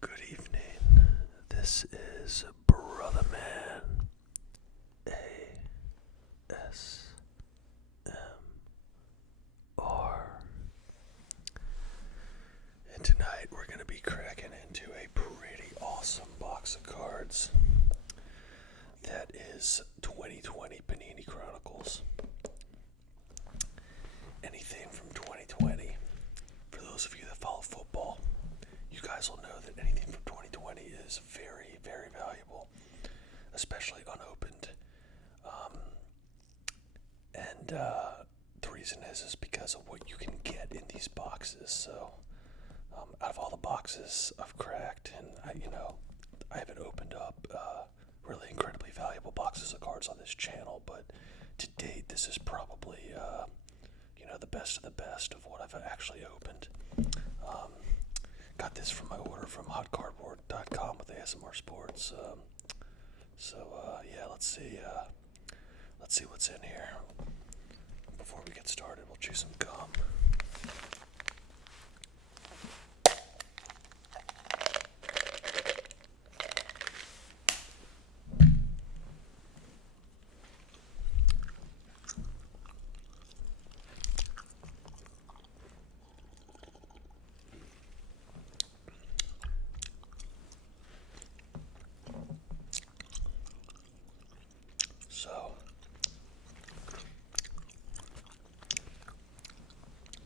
Good evening. This is Brother Man ASMR. And tonight we're going to be cracking into a pretty awesome box of cards. That is 2020 Panini Chronicles. Anything from 2020. For those of you that follow football, you guys will know that anything from 2020 is very, very valuable, especially unopened. The reason is because of what you can get in these boxes. So, out of all the boxes I've cracked, and I haven't opened up really incredibly valuable boxes of cards on this channel, but to date, this is probably the best of the best of what I've actually opened. Got this from my order from hotcardboard.com with ASMR Sports. Let's see what's in here. Before we get started, we'll chew some gum. So,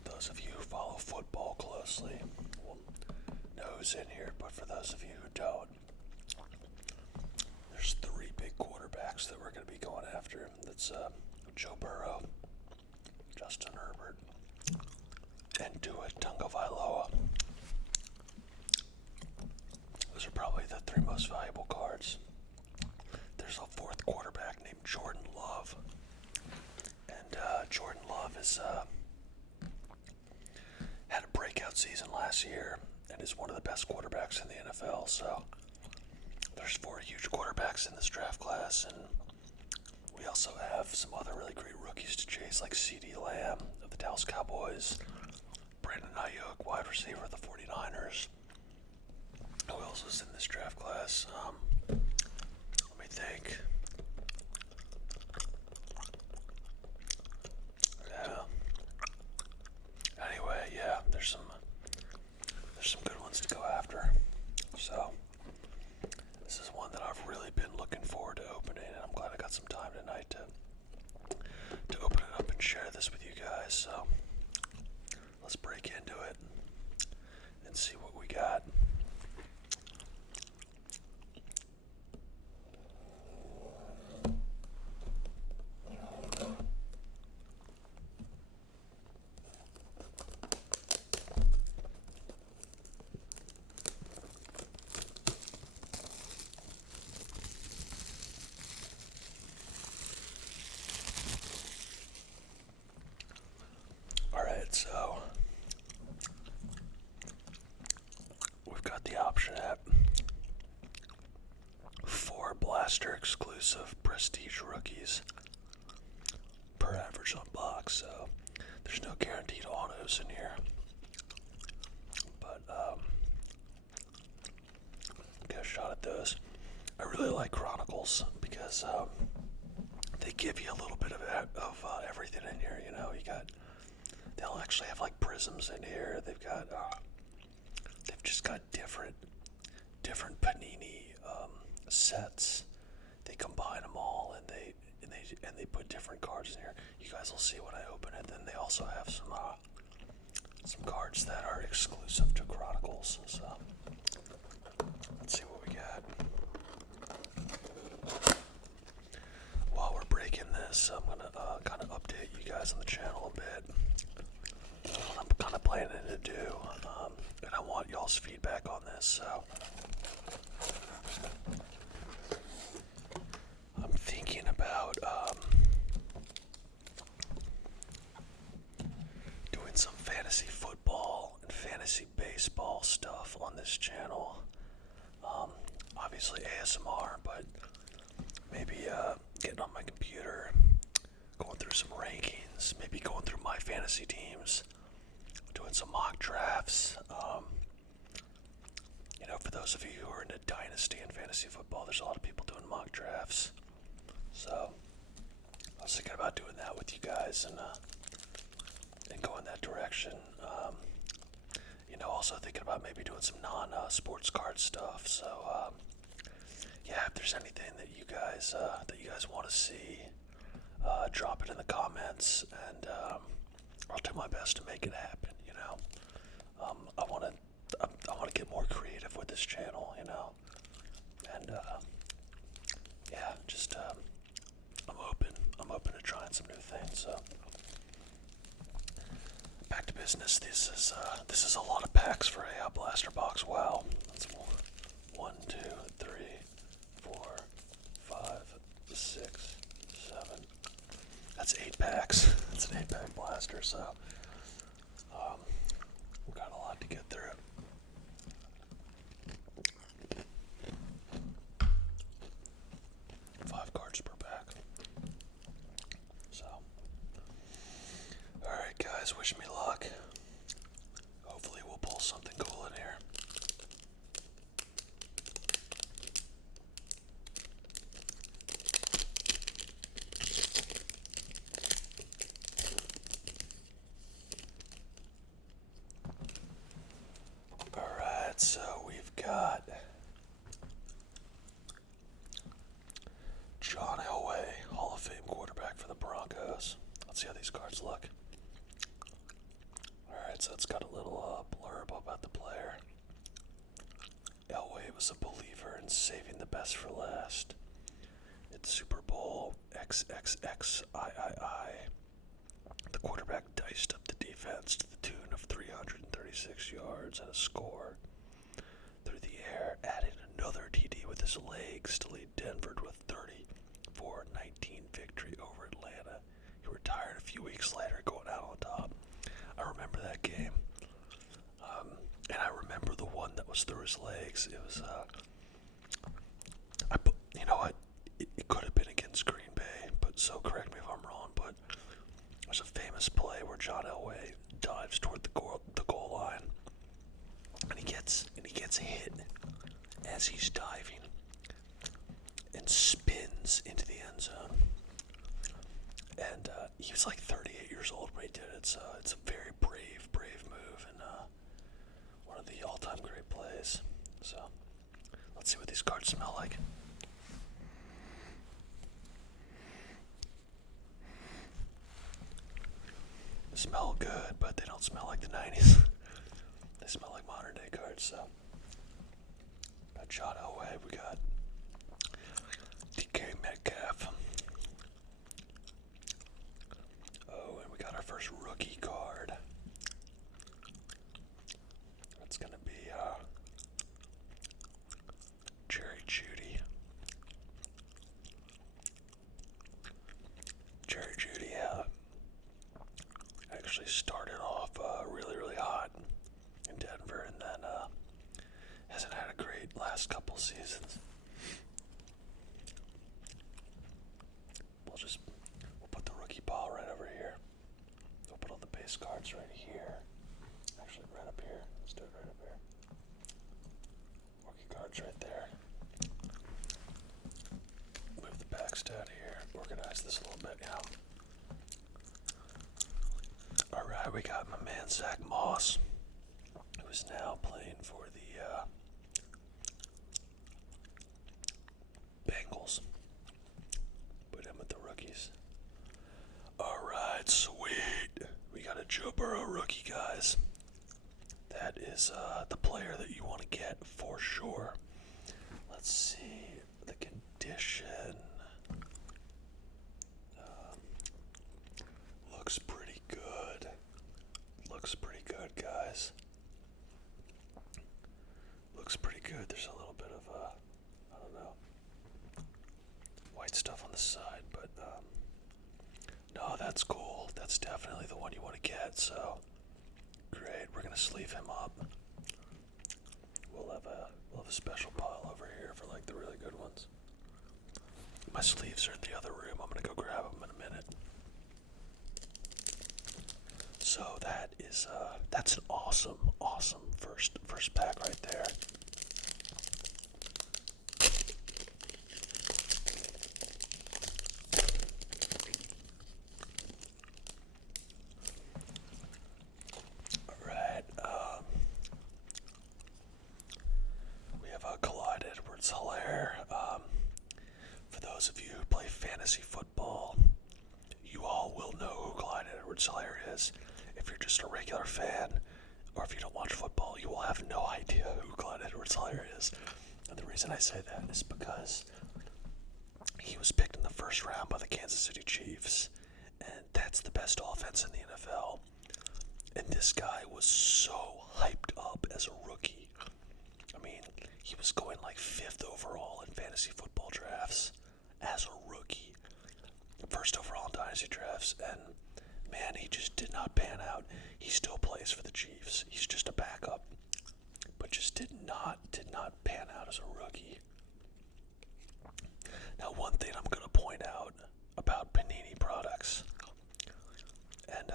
those of you who follow football closely will know who's in here, but for those of you who don't, there's three big quarterbacks that we're going to be going after. That's Joe Burrow, Justin Herbert, and Tua Tagovailoa. Those are probably the three most valuable cards. There's a fourth quarterback named Jordan Love, and Jordan Love is had a breakout season last year and is one of the best quarterbacks in the NFL. So there's four huge quarterbacks in this draft class, and we also have some other really great rookies to chase, like CeeDee Lamb of the Dallas Cowboys, Brandon Ayuk, wide receiver of the 49ers. Who else is in this draft class? Let me think. Anyway, there's some good ones to go after. So this is one that I've really been looking forward to opening, and I'm glad I got some time tonight to open it up and share this with you guys. So let's break into it and see what we got. So we've got the option at 4 blaster exclusive prestige rookies per average on box. So there's no guaranteed autos in here, but get a shot at those. I really like Chronicles because they give you a little bit of everything in here. They'll actually have like prisms in here. They've just got different Panini sets. They combine them all, and they put different cards in here. You guys will see when I open it. Then they also have some cards that are exclusive to Chronicles. So let's see what we got. While we're breaking this, I'm gonna kind of update you guys on the channel a bit. What I'm kind of planning to do, and I want y'all's feedback on this. So I'm thinking about doing some fantasy football and fantasy baseball stuff on this channel. Obviously ASMR, but maybe getting on my computer, going through some rankings, maybe going through my fantasy teams, doing some mock drafts. For those those of you who are into Dynasty and fantasy football, there's a lot of people doing mock drafts. So I was thinking about doing that with you guys and going that direction. Also thinking about maybe doing some non-sports card stuff. So yeah, if there's anything that you guys want to see, drop it in the comments, and I'll do my best to make it happen. I want to get more creative with this channel, and yeah, just I'm open to trying some new things. So back to business. This is a lot of packs for a blaster box. Wow, that's 1, 2, 3, 4, 5, 6, 7. That's 8 packs. That's an 8-pack blaster. So we've got a lot to get through. Five cards per pack. So, alright guys, wish me luck. Hopefully we'll pull something cool in here. Alright, so we've got John Elway, Hall of Fame quarterback for the Broncos. Let's see how these cards look. Alright, so it's got a little blurb about the player. Elway was a believer in saving the best for last. It's Super Bowl XXXIII. The quarterback diced up the defense to the tune of 336 yards and a score. Through the air, adding another TD with his legs to lead Denver to a 34-19 victory over Atlanta. He retired a few weeks later, going out on top. I remember that game. And I remember the one that was through his legs. It was, you know what? It could have been against Green Bay, but so correct me if I'm wrong, but there's a famous play where John Elway dives toward the goal line, and he gets hit as he's diving and spins into the end zone. And he was like 38 years old when he did it, so it's a very brave move, and one of the all-time great plays. So let's see what these cards smell like. They smell good, but they don't smell like the 90s. They smell like modern day cards. So got John Elway, we got DK Metcalf. Oh, and we got our first rookie card. That's gonna be Jerry Jeudy. Jerry Jeudy actually started off really hot in Denver, and then hasn't had a great last couple seasons. We'll put the rookie pile right over here. We'll put all the base cards right here. Actually, right up here. Let's do it right up here. Rookie cards right there. Move the backs down here. Organize this a little bit, Alright, we got my man Zach Moss, who is now playing for the Bengals. Put him with the rookies. Alright, sweet. We got a Joe Burrow rookie, guys. That is the player that you want to get for sure. Let's see the condition. Looks pretty good. Looks pretty good, guys. Looks pretty good. There's a little bit of, I don't know, white stuff on the side, but, no, that's cool. That's definitely the one you want to get, so, great. We're going to sleeve him up. We'll have a special pile over here for, like, the really good ones. My sleeves are in the other room. I'm going to go grab them in a minute. So that's an awesome first pack right there. Edwards Helaire. For those of you who play fantasy football, you all will know who Clyde Edwards Helaire is. If you're just a regular fan, or if you don't watch football, you will have no idea who Clyde Edwards Helaire is. And the reason I say that is because he was picked in the first round by the Kansas City Chiefs, and that's the best offense in the NFL. And this guy was so hyped up as a rookie. I mean, he was going like 5th overall in fantasy football drafts as a rookie. First overall in dynasty drafts, and man, he just did not pan out. He still plays for the Chiefs. He's just a backup, but just did not pan out as a rookie. Now, one thing I'm going to point out about Panini products, and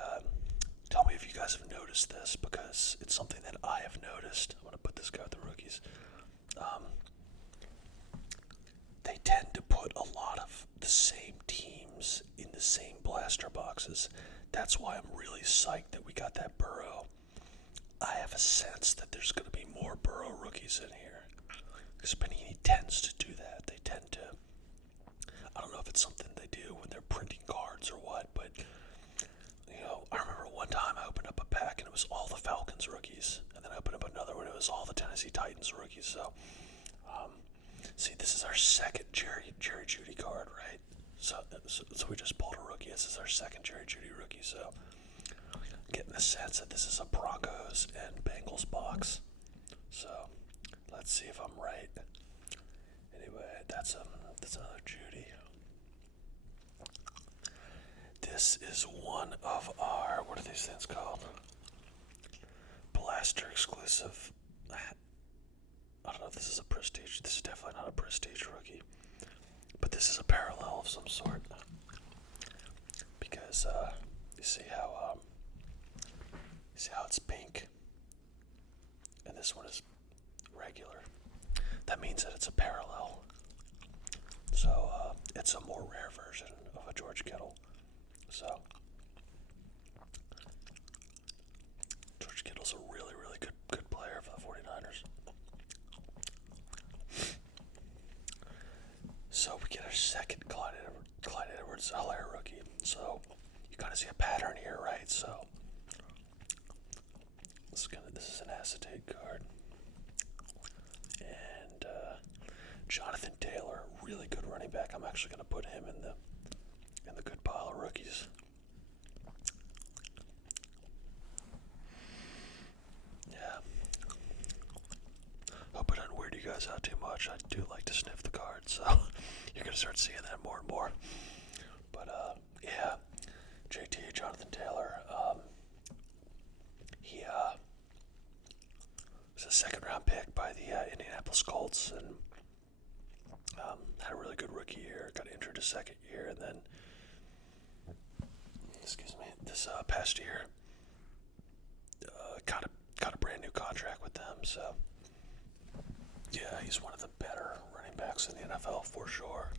tell me if you guys have noticed this, because it's something that I have noticed. I'm going to put this guy with the rookies. They tend to put a lot of the same teams in the same blaster boxes. That's why I'm really psyched that we got that Burrow. I have a sense that there's going to be more Burrow rookies in here, because Panini tends to do that. They tend to, I don't know if it's something they do when they're printing cards or what, but I remember one time I opened up a pack and it was all the Falcons rookies, and then I opened up another one, it was all the Tennessee Titans rookies. So see, this is our second Jerry Jeudy card, right? So we just pulled a rookie. This is our second Jerry Jeudy rookie. So I'm getting the sense that this is a Broncos and Bengals box. So let's see if I'm right. Anyway, that's another Jeudy. This is one of our, what are these things called? Blaster exclusive. I don't know if this is a prestige. This is definitely not a prestige rookie, but this is a parallel of some sort, because you see how it's pink, and this one is regular. That means that it's a parallel. So it's a more rare version of a George Kittle. So George Kittle's a really, really good player for the 49ers. So we get our second Clyde Edwards Helaire rookie. So you kind of see a pattern here, right? So this is an acetate card. And Jonathan Taylor, really good running back. I'm actually going to put him in the good pile of rookies. Yeah. Hope I don't weird you guys out too much. I do like to sniff the cards, so you're going to start seeing that more and more. But, yeah, JT, Jonathan Taylor, he was a second-round pick by the Indianapolis Colts, and had a really good rookie year, got injured his second year, and then, this past year, got a brand new contract with them, so yeah, he's one of the better running backs in the NFL for sure.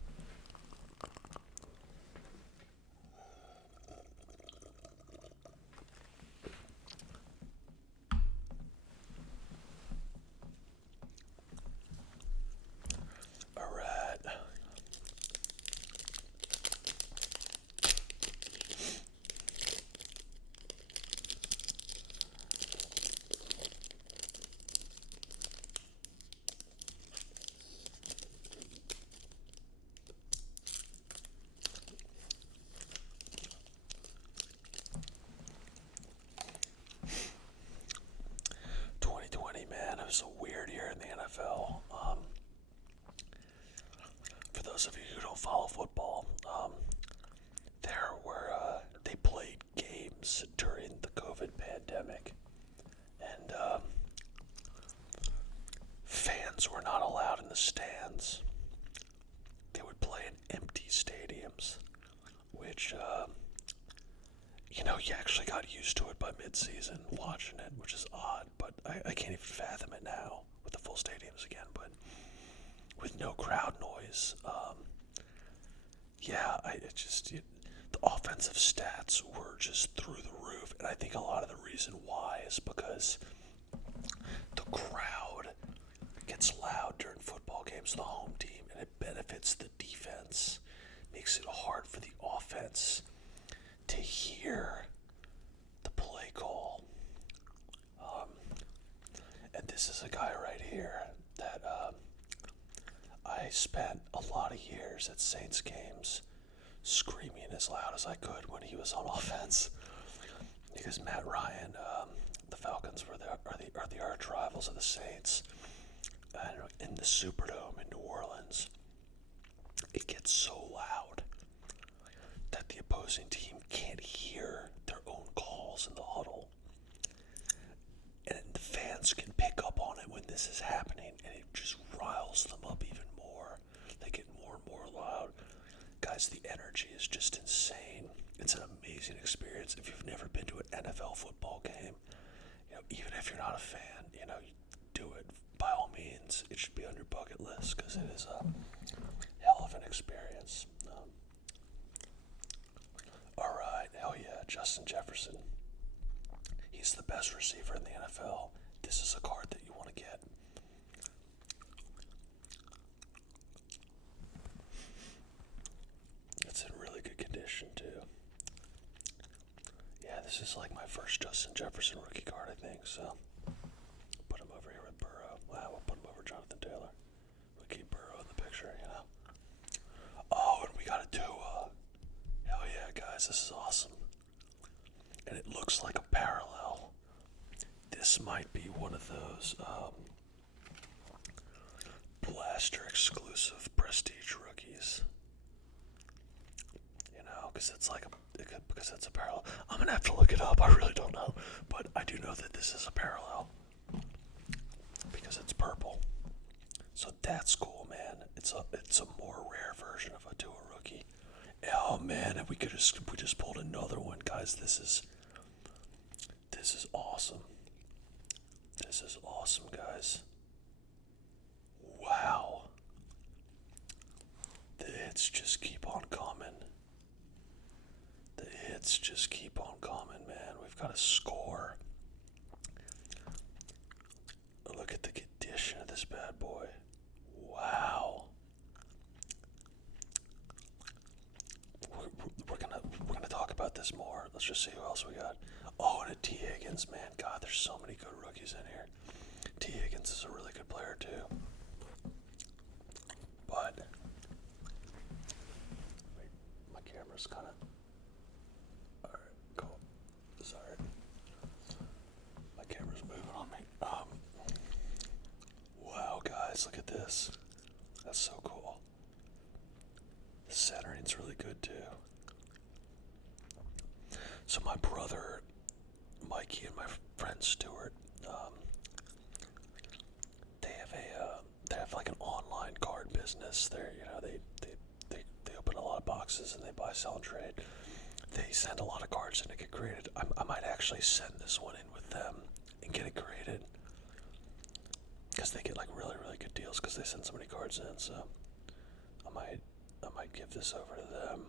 All right. Man, it was a weird year in the NFL. For those of you who don't follow football, they played games during the COVID pandemic, and fans were not allowed in the stands. They would play in empty stadiums, which you actually got used to it by mid-season watching it, which is odd, but I can't even fathom it now with the full stadiums again, but with no crowd noise. The offensive stats were just through the roof, and I think a lot of the reason why is because the crowd gets loud during football games. game's the home team, and it benefits the defense. Makes it hard for the offense to hear the play call. And this is a guy right here that I spent a lot of years at Saints games screaming as loud as I could when he was on offense. Because Matt Ryan, the Falcons are the arch rivals of the Saints. And in the Superdome in New Orleans, it gets so loud that the opposing team can't hear their own calls in the huddle. And the fans can pick up on it when this is happening, and it just riles them up even more. They get more and more loud. Guys, the energy is just insane. It's an amazing experience. If you've never been to an NFL football game, even if you're not a fan, you do it. By all means, it should be on your bucket list because it is a hell of an experience. All right, hell yeah, Justin Jefferson. He's the best receiver in the NFL. This is a card that you want to get. It's in really good condition too. Yeah, this is like my first Justin Jefferson rookie card, I think, so put him over here with Burrow. Wow, we'll put him over Jonathan Taylor. We'll keep Burrow in the picture, Oh, and we got a Tua. Hell yeah, guys, this is awesome. And it looks like a parallel. This might be one of those blaster exclusive prestige rookies. Because it's a parallel. I'm gonna have to look it up. I really don't know, but I do know that this is a parallel because it's purple. So that's cool, man. It's a more rare version of a Tua rookie. Oh man, and we just pulled another one, guys. This is awesome. This is awesome, guys. Wow. The hits just keep on coming. The hits just keep on coming, man. We've got a score. Look at the condition of this bad boy. Wow. We're gonna talk about this more. Let's just see who else we got. Oh, and a T. Higgins, man. God, there's so many good rookies in here. T. Higgins is a really good player too. But wait, my camera's kind of. All right, cool. Sorry, my camera's moving on me. Wow, guys, look at this. That's so cool. The centering's really good too. So my brother Mikey and my friend Stuart, they have like an online card business. They open a lot of boxes and they buy, sell, and trade. They send a lot of cards in to get graded. I might actually send this one in with them and get it graded because they get like really, really good deals because they send so many cards in. So I might give this over to them,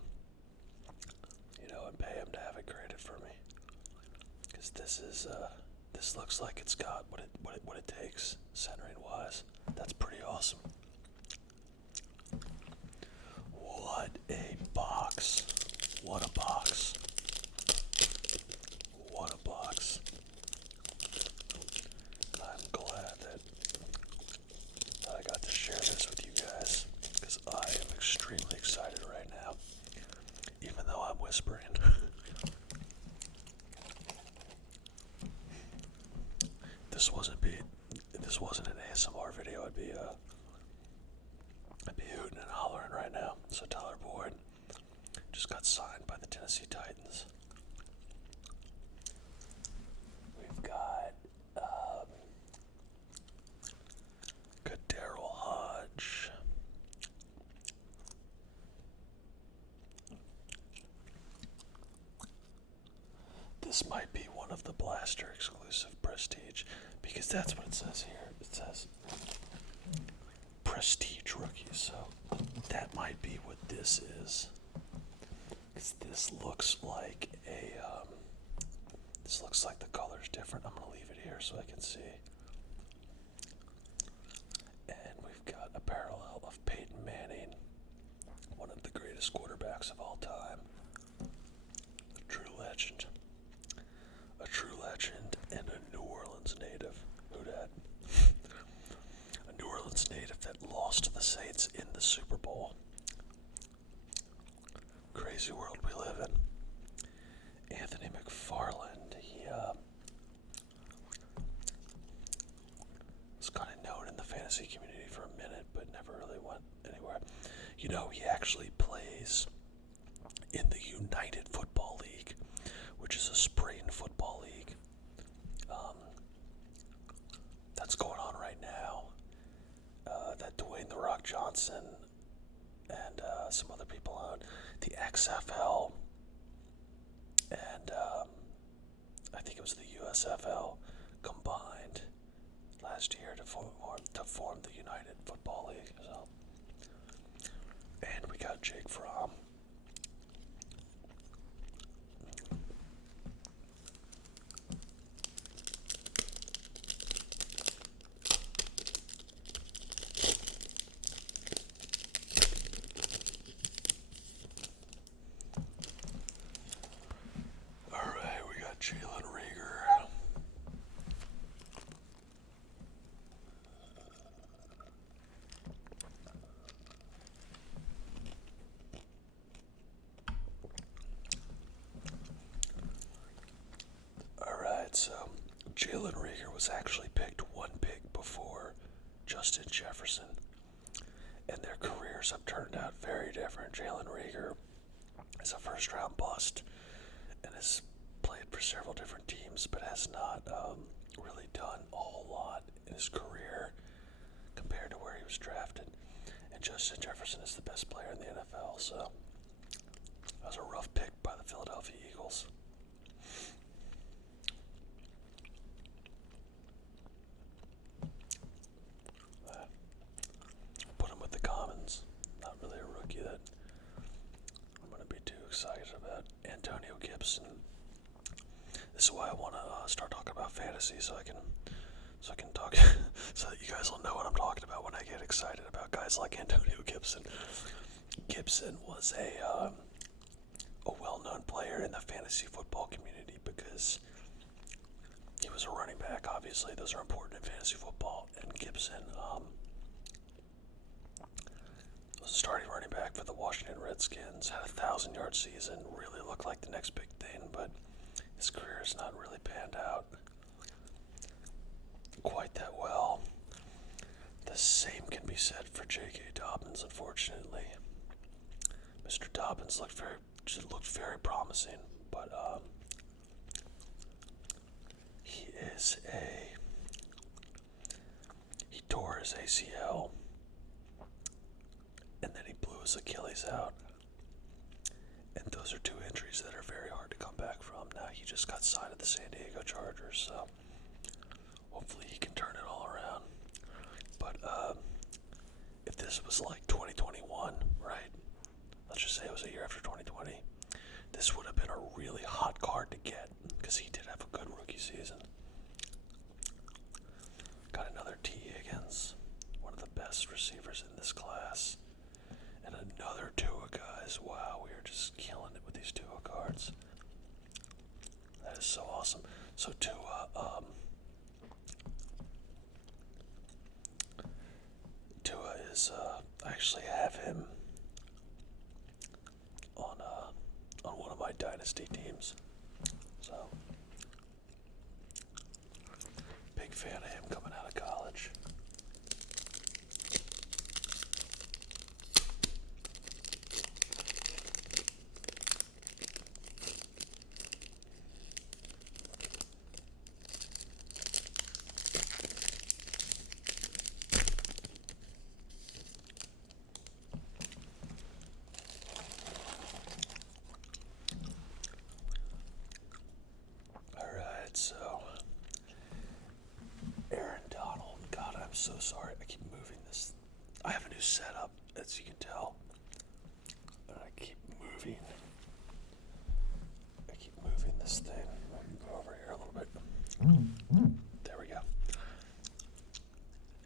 and pay them to have it graded for me. Because this looks like it's got what it takes centering wise. That's pretty awesome. What a box! What a box! What a box! I'm glad that I got to share this with you guys because I am extremely excited right now, even though I'm whispering. This wasn't an ASMR video. I'd be hooting and hollering right now. So Tyler Boyd just got signed by the Tennessee Titans. We've got Daryl Hodge. This might be one of the blaster exclusive prestige because that's what it says here. It says prestige rookies, so that might be what this is. Because this looks like this looks like the color's different. I'm gonna leave it here so I can see. And we've got a parallel. quarterbacks of all time. A true legend. A true legend and a New Orleans native. Who dat? A New Orleans native that lost to the Saints in the Super Bowl. Crazy world we live in. Anthony McFarland, he was kind of known in the fantasy community for a minute, but never really went anywhere. You know, he actually plays in the United Football League, which is a spring football league. That's going on right now. That Dwayne "The Rock" Johnson and some other people own. The XFL and I think it was the USFL combined last year to form the United Football League. So, and we got Jake Fromm. Jalen Reagor. Alright, so Jalen Reagor was actually picked one pick before Justin Jefferson, and their careers have turned out very different. Jalen Reagor is a first-round bust and has played for several different teams, but has not really done a whole lot in his career compared to where he was drafted. And Justin Jefferson is the best player in the NFL, so that was a rough pick by the Philadelphia Eagles. Put him with the Commons. Not really a rookie that I'm going to be too excited about. Antonio Gibson. This is why I want to start talking about fantasy, so I can talk, so that you guys will know what I'm talking about when I get excited about guys like Antonio Gibson. Gibson was a well-known player in the fantasy football community because he was a running back. Obviously, those are important in fantasy football. And Gibson was a starting running back for the Washington Redskins. Had a 1,000-yard season. Really looked like the next big thing, but his career has not really panned out quite that well. The same can be said for J.K. Dobbins, unfortunately. Mr. Dobbins looked very promising, but he tore his ACL, and then he blew his Achilles out. And those are two injuries that are very hard to come back from. Now he just got signed to the San Diego Chargers, so hopefully he can turn it all around. But if this was like 2021, right? Let's just say it was a year after 2020. This would have been a really hot card to get because he did have a good rookie season. Got another T. Higgins, one of the best receivers in this class. And another Tua, guys. Wow, we are just killing it with these Tua cards. That is so awesome. So Tua, Tua is, I actually have him on one of my dynasty teams. So, big fan of him coming out of college. So, Aaron Donald, God, I'm so sorry. I keep moving this. I have a new setup, as you can tell. And I keep moving this thing. Let me go over here a little bit. There we go.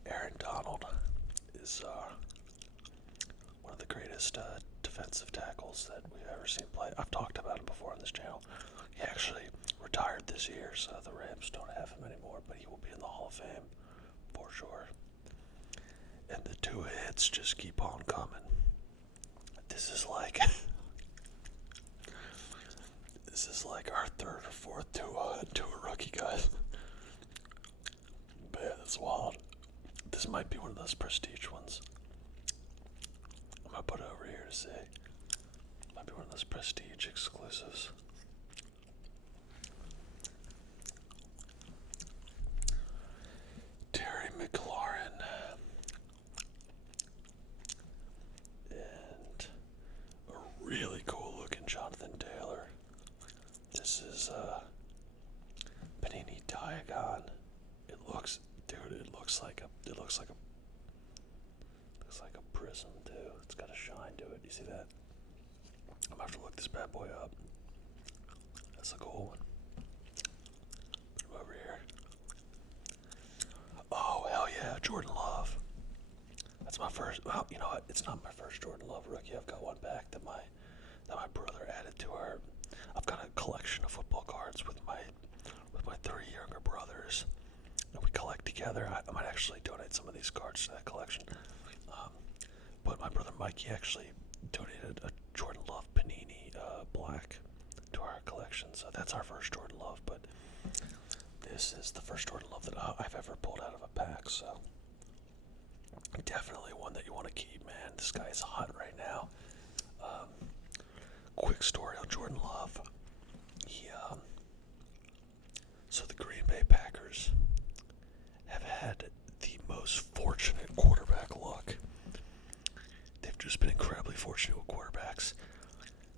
Aaron Donald is one of the greatest defensive tackles that we've ever seen play. I've talked about him before on this channel. He actually retired this year, so the Rams don't have him anymore, but he will be in the Hall of Fame for sure. And the two hits just keep on coming. This is like our third or fourth to a rookie, guys. Man, that's wild. This might be one of those prestige ones. I'm gonna put it over here to see. Might be one of those prestige exclusives. Terry McLaurin. And a really cool looking Jonathan Taylor. This is Panini Diagon. It looks like a prism too. It's got a shine to it. You see that? I'm gonna have to look this bad boy up. That's a cool one. Put him over here. Oh hell yeah, Jordan Love. That's my first. Well, you know what? It's not my first Jordan Love rookie. I've got one back that my brother added to our. I've got a collection of football cards with my 3 younger brothers, and we collect together. I might actually donate some of these cards to that collection. But my brother Mikey actually donated a Jordan Love Panini Black to our collection, so that's our first Jordan Love. But this is the first Jordan Love that I've ever pulled out of a pack, so definitely one that you want to keep, man. This guy is hot right now. Quick story on Jordan Love. So the Green Bay Packers have had the most fortunate quarterback luck. They've just been incredibly fortunate with quarterbacks.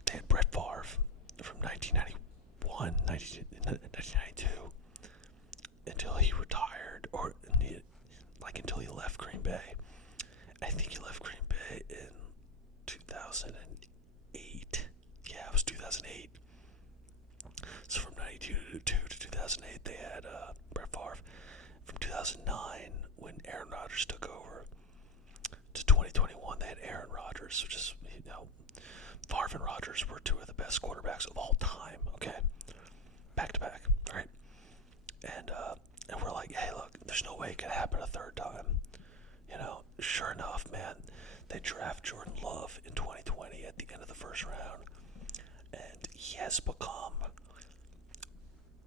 They had Brett Favre from 1992 until he retired, or until he left Green Bay. I think he left Green Bay in 2008. Yeah, it was 2008. So from 92 to 2008, they had Brett Favre. From 2009, when Aaron Rodgers took over, to 2021, they had Aaron Rodgers, which is, Favre and Rodgers were two of the best quarterbacks of all time, okay? Back to back, right? And we're like, hey, look, there's no way it could happen a third time. Sure enough, man, they draft Jordan Love in 2020 at the end of the first round, and he has become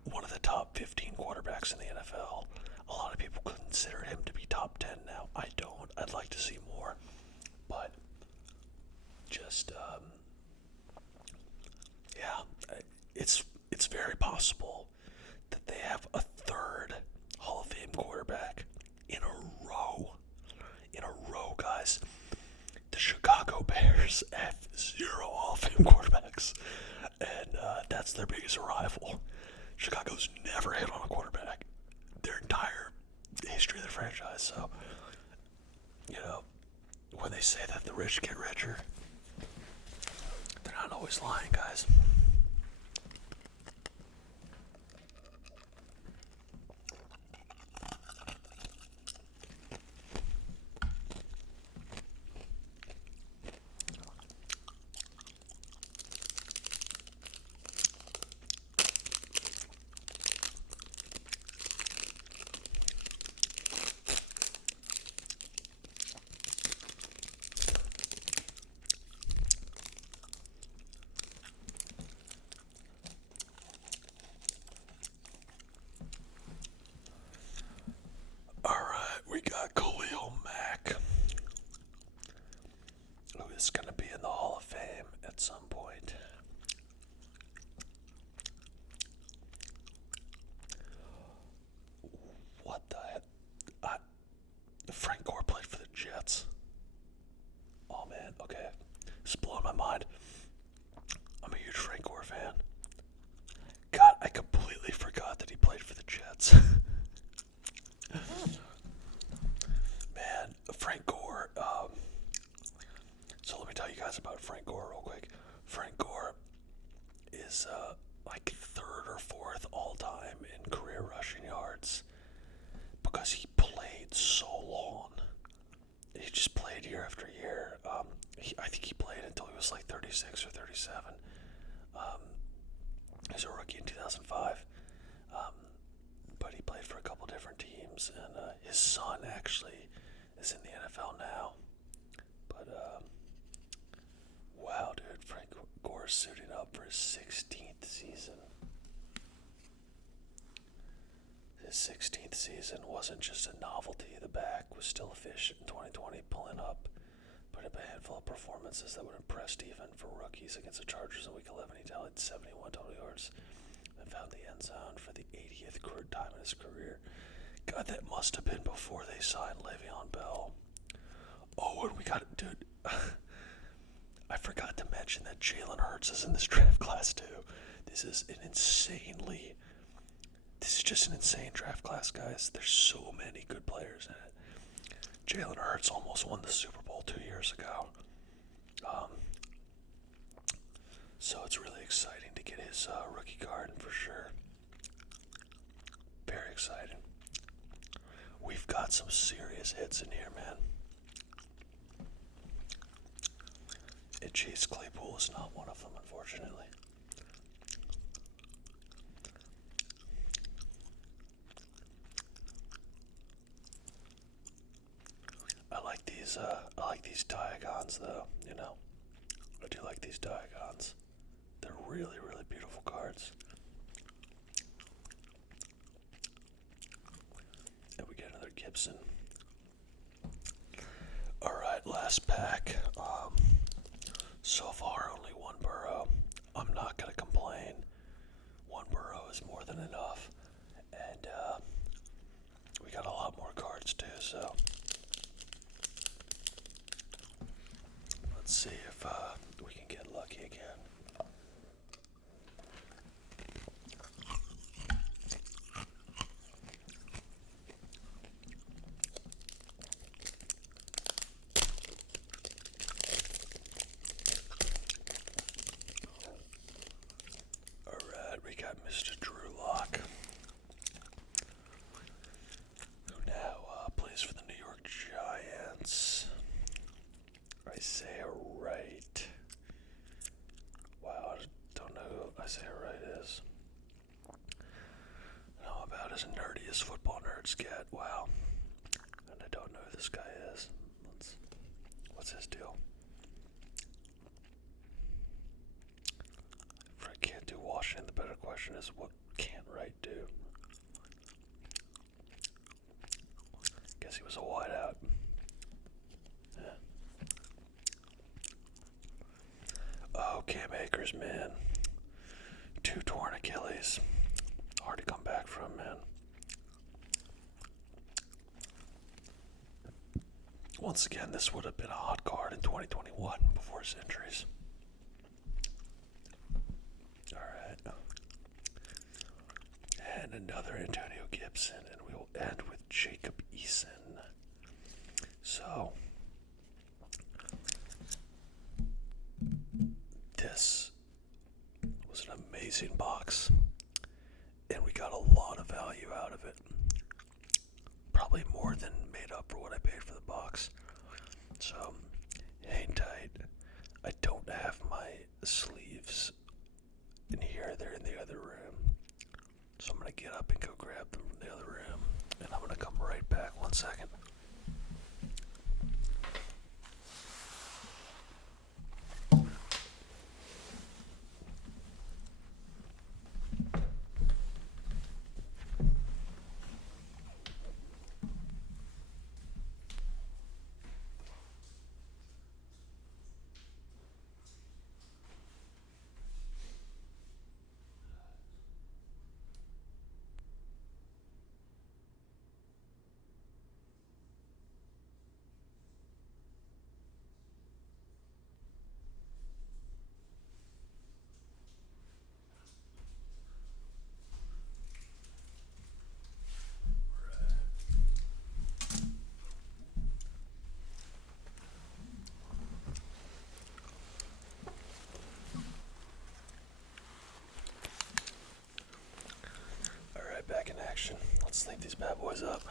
one of the top 15 quarterbacks in the NFL. A lot of people consider him to be top 10 now. I don't. I'd like to see more. But just, it's very possible that they have a third Hall of Fame quarterback in a row. In a row, guys. The Chicago Bears have 0 Hall of Fame quarterbacks. And that's their biggest rival. Chicago's never hit on a quarterback their entire history of their franchise. So, when they say that the rich get richer, they're not always lying, guys. Is going to be in the Hall of Fame at some point. What the heck? Frank Gore played for the Jets. Oh man, okay. It's blowing my mind. I'm a huge Frank Gore fan. God, I completely forgot that he played for the Jets. Man, Frank Gore. So let me tell you guys about Frank Gore real quick. Frank Gore is like 3rd or 4th all time in career rushing yards because he played so long. He just played year after year. I think he played until he was like 36 or 37. He was a rookie in 2005. But he played for a couple different teams, and his son actually is in the NFL now. But wow, dude, Frank Gore's suiting up for his 16th season. His 16th season wasn't just a novelty. The back was still efficient in 2020, pulling up, put up a handful of performances that would impress even for rookies. Against the Chargers in Week 11, he tallied 71 total yards and found the end zone for the 80th time in his career. God, that must have been before they signed Le'Veon Bell. Oh, and we got it, dude. I forgot to mention that Jalen Hurts is in this draft class too. This is just an insane draft class, guys. There's so many good players in it. Jalen Hurts almost won the Super Bowl 2 years ago. So it's really exciting to get his rookie card for sure. Very exciting. We've got some serious hits in here, man. And Chase Claypool is not one of them, unfortunately. I like these diagons, though. You know, I do like these diagons. They're really, really beautiful cards. And we get another Gibson. All right, last pack. So far, only one Burrow. I'm not gonna complain. One Burrow is more than enough, and we got a lot more cards too. So. Let's see if we can get lucky again. Alright, we got Mr. Drew Lock, who now plays for the New York Giants. Isaiah Wright. Wow, I don't know who Isaiah Wright is. I know about as nerdy as football nerds get. Wow. And I don't know who this guy is. What's his deal? If I can't do Washington, the better question is what can't Wright do? Guess he was a wideout. Oh, Cam Akers, man. 2 torn Achilles. Hard to come back from, man. Once again, this would have been a hot card in 2021 before his injuries. Alright. And another Antonio Gibson, and we will end with Jacob Eason. So, this was an amazing box, and we got a lot of value out of it. Probably more than made up for what I paid for the box. So, hang tight. I don't have my sleeves in here. They're in the other room. So I'm going to get up and go grab them from the other room. And I'm going to come right back. 1 second. Back in action. Let's link these bad boys up.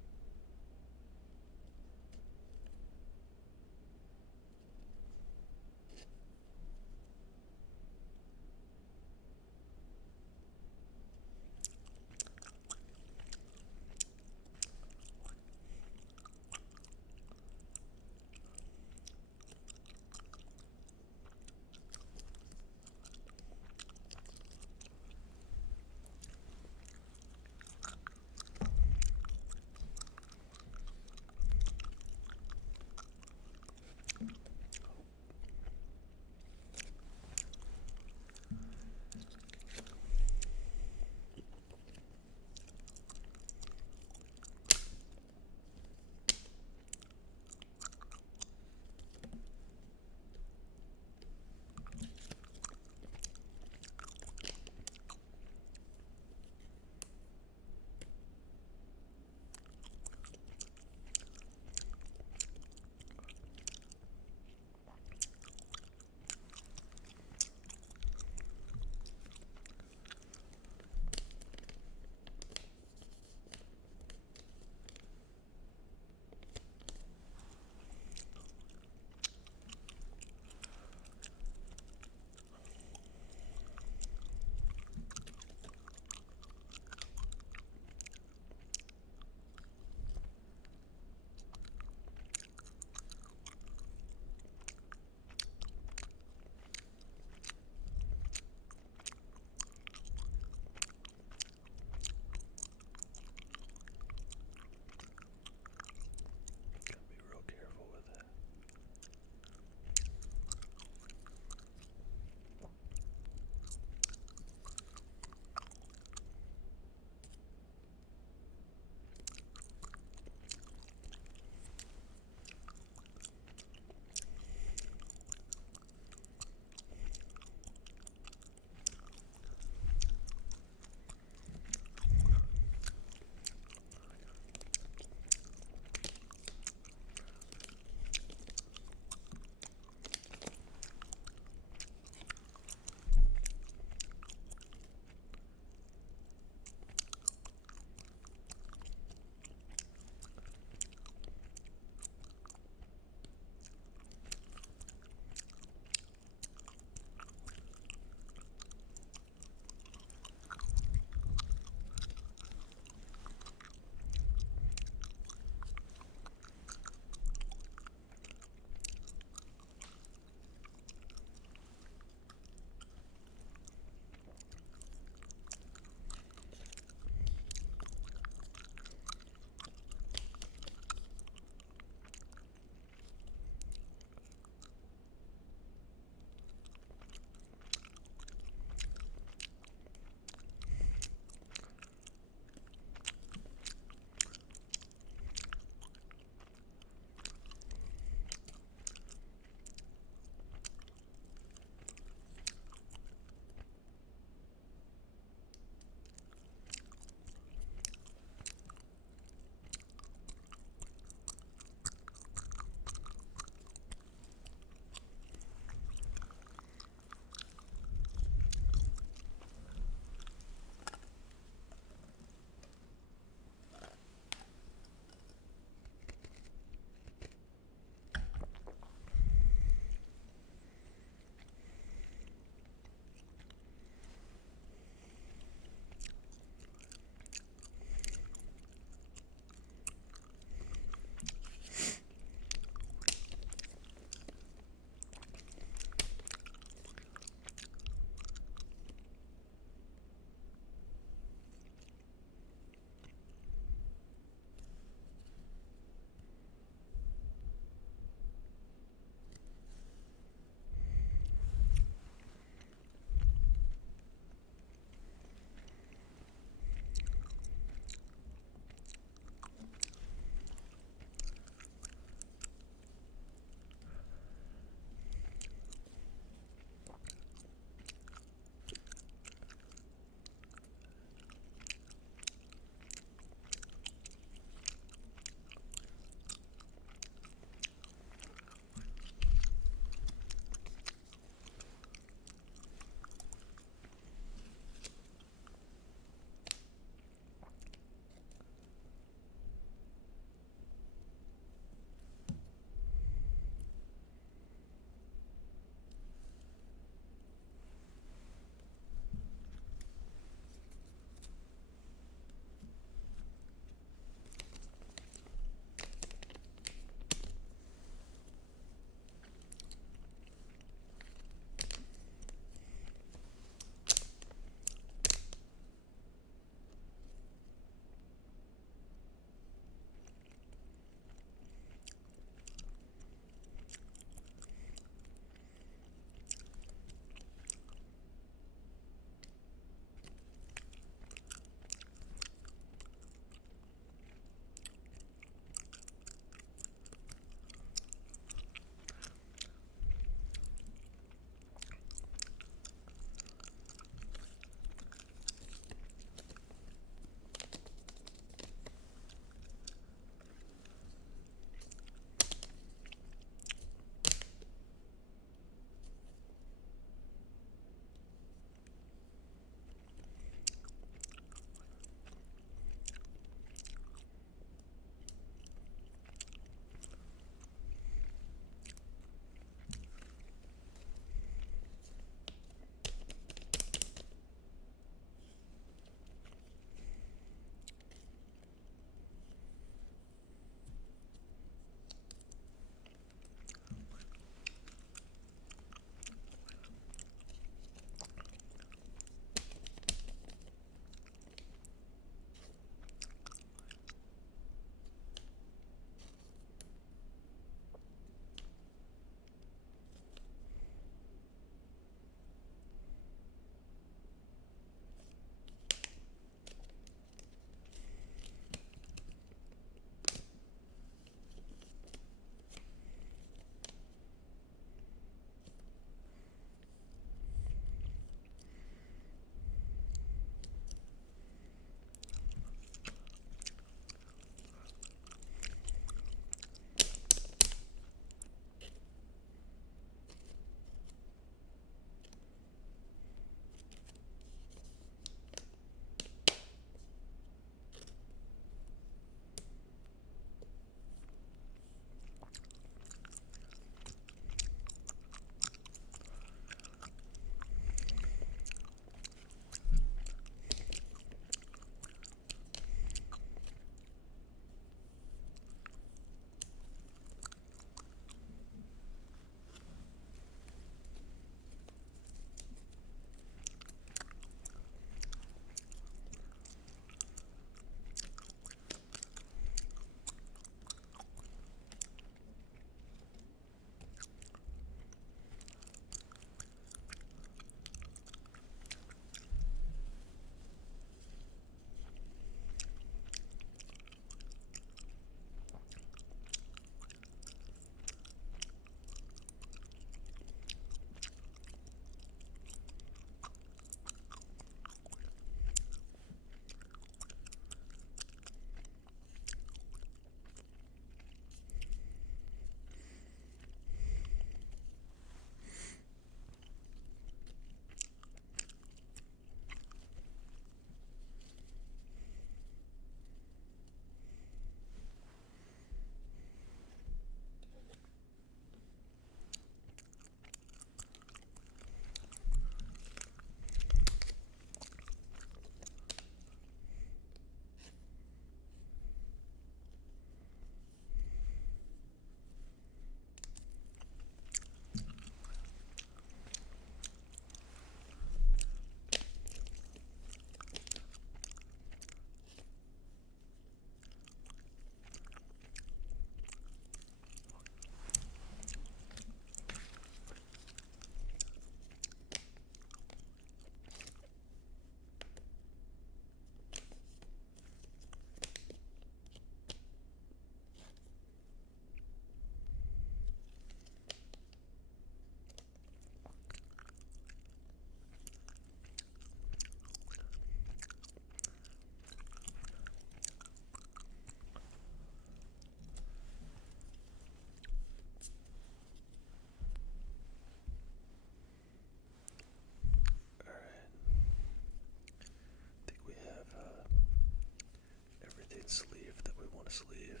on a sleeve.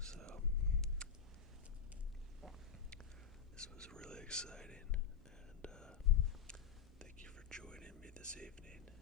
So, this was really exciting, and thank you for joining me this evening.